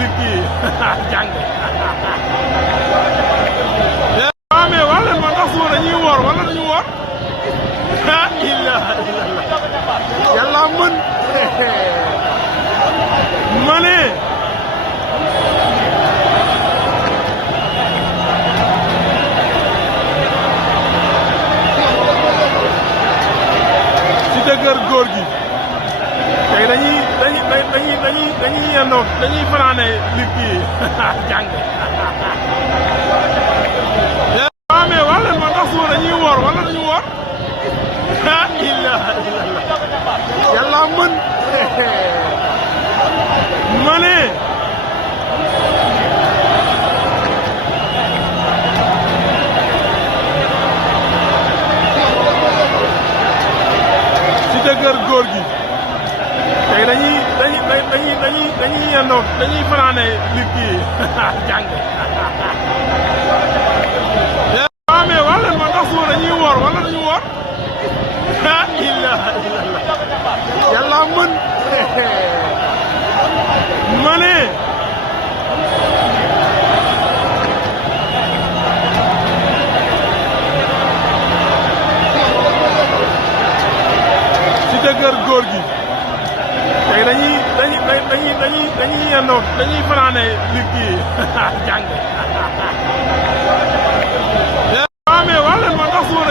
nit ki jàng waaw mais wax leen ma ndax suba dañuy woor wala dañu woor la ilaha illallah yàlla mën ma ne ci dëgër góor gi tey dañuy yendoog dañuy fanaane nit ki jàng waaw mais wax leen ma ndax suba dañuy woor wala dañu woor la ilaha illallah yàlla mën ma ne ci dëgër góor gi tey dañuy yendoog dañuy fanaane nit ki jàng waaw mais wax leen ma ndax suba dañuy woor wala dañu woor la ilaha illallah yàlla mën ma ne ci dëgër góor gi tey dañuy yendoog dañuy fanaane nit ki jàng